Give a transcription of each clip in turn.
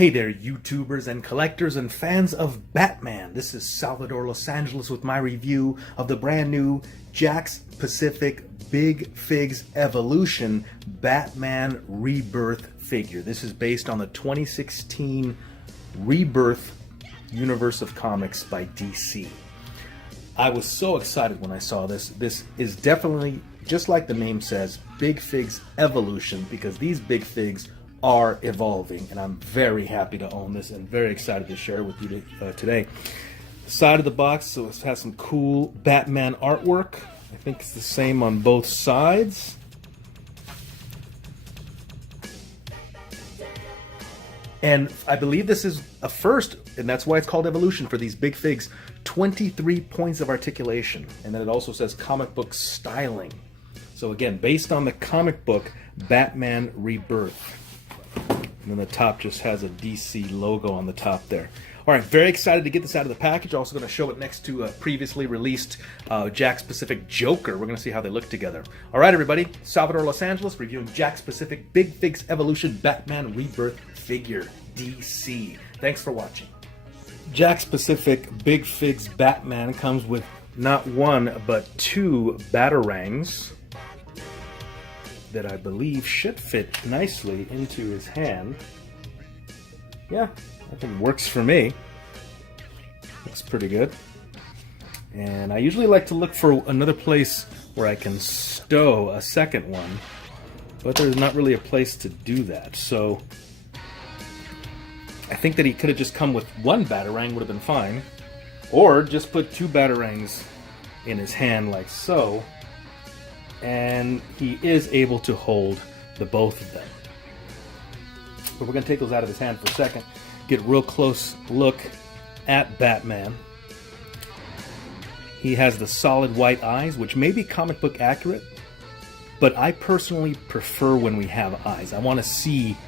Hey there, YouTubers and collectors and fans of Batman. This is Salvador Los Angeles with my review of the brand new Jakks Pacific Big Figs Evolution Batman Rebirth figure. This is based on the 2016 Rebirth universe of comics by DC. I was so excited when I saw this. This is definitely, just like the name says, Big Figs Evolution, because these Big Figs are evolving, and I'm very happy to own this and very excited to share with you today. The side of the box, so it has some cool Batman artwork. I think it's the same on both sides. And I believe this is a first, and that's why it's called Evolution for these Big Figs. 23 points of articulation, and then it also says comic book styling. So again, based on the comic book Batman Rebirth. And then the top just has a DC logo on the top there. All right, very excited to get this out of the package. Also going to show it next to a previously released Jakks Pacific Joker. We're going to see how they look together. All right, everybody. Salvador Los Angeles reviewing Jakks Pacific Big Figs Evolution Batman Rebirth figure, DC. Thanks for watching. Jakks Pacific Big Figs Batman comes with not one, but two Batarangs that I believe should fit nicely into his hand. Yeah, I think it works for me. Looks pretty good. And I usually like to look for another place where I can stow a second one, but there's not really a place to do that. So I think that he could have just come with one Batarang, would have been fine. Or just put two Batarangs in his hand like so. And he is able to hold the both of them. But we're going to take those out of his hand for a second, get a real close look at Batman. He has the solid white eyes, which may be comic book accurate, but I personally prefer when we have eyes. I want to see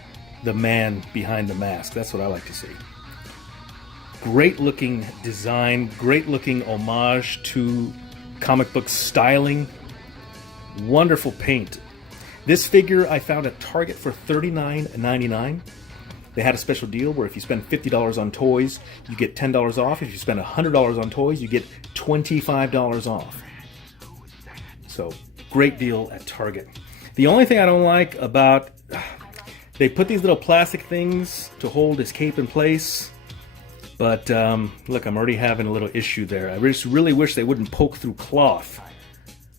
the man behind the mask. That's what I like to see. Great looking design, great looking homage to comic book styling. Wonderful paint. This figure I found at Target for $39.99. They had a special deal where if you spend $50 on toys, you get $10 off. If you spend $100 on toys, you get $25 off. So, great deal at Target. The only thing I don't like about... They put these little plastic things to hold his cape in place. But, look, I'm already having a little issue there. I just really wish they wouldn't poke through cloth.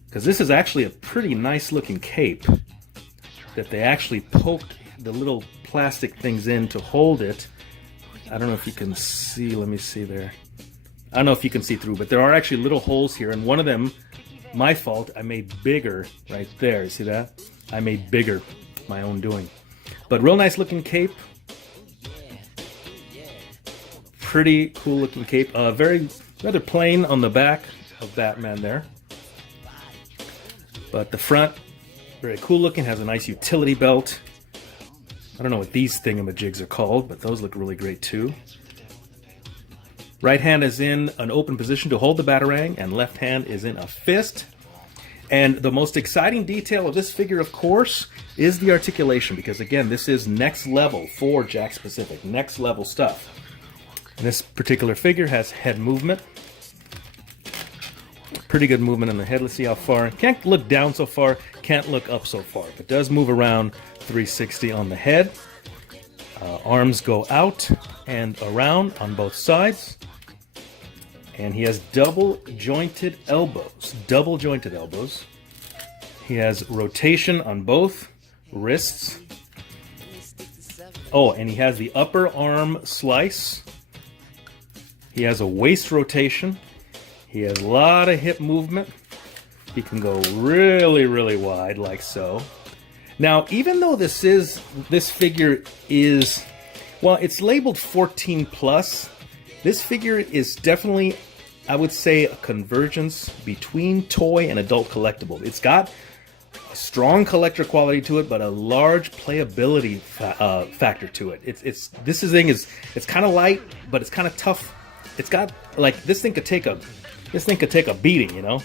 Because this is actually a pretty nice looking cape that they actually poked the little plastic things in to hold it. I don't know if you can see, let me see there. I don't know if you can see through, but there are actually little holes here, and one of them, my fault, I made bigger right there. You see that? I made bigger, my own doing. But real nice looking cape. Pretty cool looking cape. Rather plain on the back of Batman there. But the front, very cool looking, has a nice utility belt. I don't know what these thingamajigs are called, but those look really great too. Right hand is in an open position to hold the Batarang, and left hand is in a fist. And the most exciting detail of this figure, of course, is the articulation, because again, this is next level for Jakks Pacific, next level stuff. And this particular figure has head movement. Pretty good movement in the head. Let's see how far. Can't look down so far, can't look up so far. But does move around 360 on the head. Arms go out and around on both sides. And he has double jointed elbows. Double jointed elbows. He has rotation on both wrists. Oh, and he has the upper arm slice. He has a waist rotation. He has a lot of hip movement. He can go really, really wide, like so. Now, even though this figure is, well, it's labeled 14 plus, this figure is definitely, I would say, a convergence between toy and adult collectible. It's got a strong collector quality to it, but a large playability factor to it. This thing is kind of light, but it's kind of tough. It's got, like, this thing could take a beating, you know?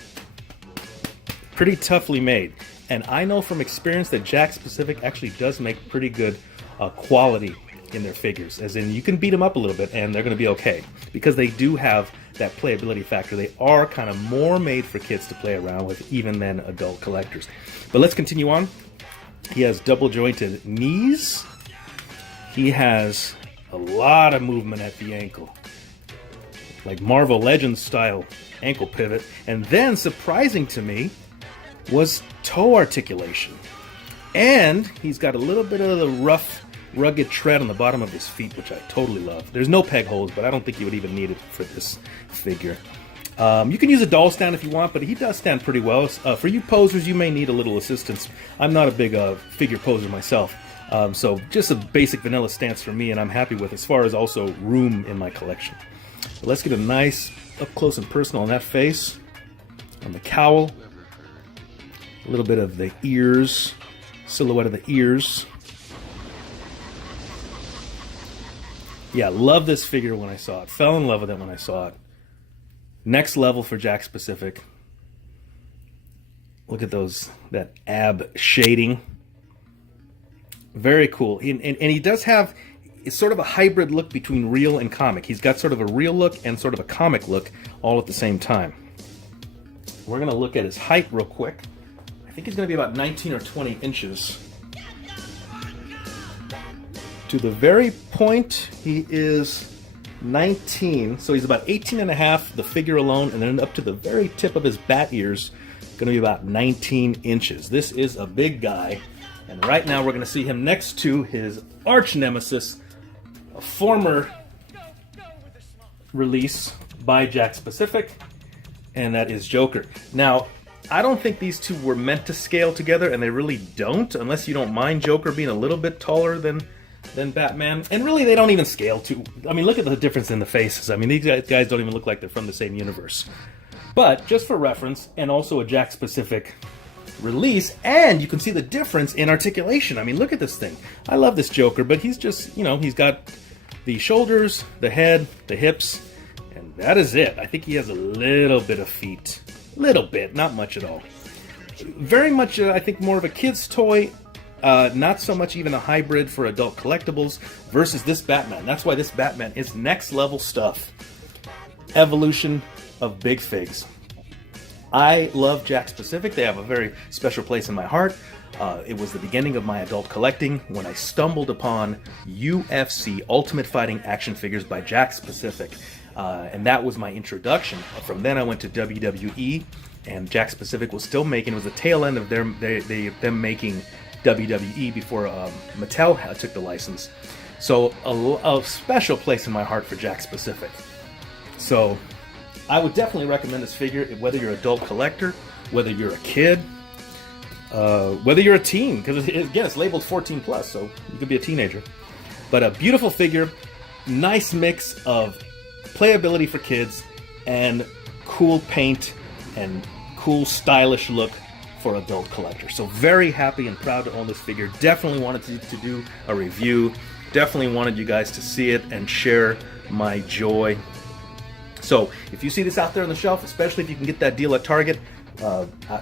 Pretty toughly made. And I know from experience that Jakks Pacific actually does make pretty good quality in their figures, as in you can beat them up a little bit and they're going to be okay, because they do have that playability factor. They are kind of more made for kids to play around with even than adult collectors. But let's continue on. He has double jointed knees. He has a lot of movement at the ankle, like Marvel Legends style ankle pivot. And then, surprising to me, was toe articulation. And he's got a little bit of the rough, rugged tread on the bottom of his feet, which I totally love. There's no peg holes, but I don't think you would even need it for this figure. You can use a doll stand if you want, but he does stand pretty well. For you posers, you may need a little assistance. I'm not a big figure poser myself, so just a basic vanilla stance for me, and I'm happy with, as far as also room in my collection. But let's get a nice up close and personal on that face, on the cowl, a little bit of the ears, silhouette of the ears. Yeah, love this figure when I saw it. Fell in love with it when I saw it. Next level for Jakks Pacific. Look at that ab shading. Very cool. And he does have, it's sort of a hybrid look between real and comic. He's got sort of a real look and sort of a comic look all at the same time. We're going to look at his height real quick. I think he's going to be about 19 or 20 inches. To the very point, he is 19, so he's about 18 and a half, the figure alone, and then up to the very tip of his bat ears, going to be about 19 inches. This is a big guy, and right now we're going to see him next to his arch nemesis, a former release by Jakks Pacific, and that is Joker. Now, I don't think these two were meant to scale together, and they really don't, unless you don't mind Joker being a little bit taller than Batman. And really, they don't even scale to. I mean, look at the difference in the faces. I mean, these guys don't even look like they're from the same universe. But just for reference, and also a Jakks Pacific release, and you can see the difference in articulation. I mean, look at this thing. I love this Joker, but he's just, he's got the shoulders, the head, the hips, and that is it. I think he has a little bit of feet. Little bit, not much at all. Very much, I think, more of a kid's toy. Not so much even a hybrid for adult collectibles versus this Batman. That's why this Batman is next level stuff. Evolution of big figs. I love Jakks Pacific. They have a very special place in my heart. It was the beginning of my adult collecting when I stumbled upon UFC Ultimate Fighting action figures by Jakks Pacific. And that was my introduction. From then I went to WWE, and Jakks Pacific was still making, it was the tail end of them making WWE before Mattel took the license. So a special place in my heart for Jakks Pacific. So I would definitely recommend this figure, whether you're an adult collector, whether you're a kid, whether you're a teen, because again, it's labeled 14 plus, so you could be a teenager. But a beautiful figure, nice mix of playability for kids and cool paint and cool stylish look for adult collectors. So very happy and proud to own this figure. Definitely wanted to do a review. Definitely wanted you guys to see it and share my joy. So if you see this out there on the shelf, especially if you can get that deal at Target,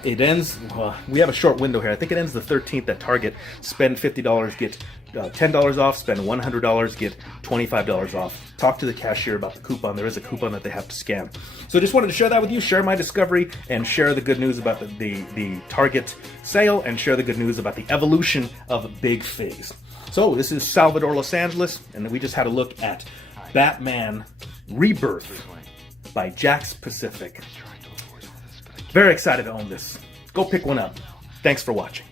it ends, we have a short window here. I think it ends the 13th at Target. Spend $50, get $10 off. Spend $100, get $25 off. Talk to the cashier about the coupon. There is a coupon that they have to scan. So just wanted to share that with you, share my discovery, and share the good news about the Target sale, and share the good news about the evolution of big figs. So this is Salvador Los Angeles, and we just had a look at Batman Rebirth by Jakks Pacific. Very excited to own this. Go pick one up. Thanks for watching.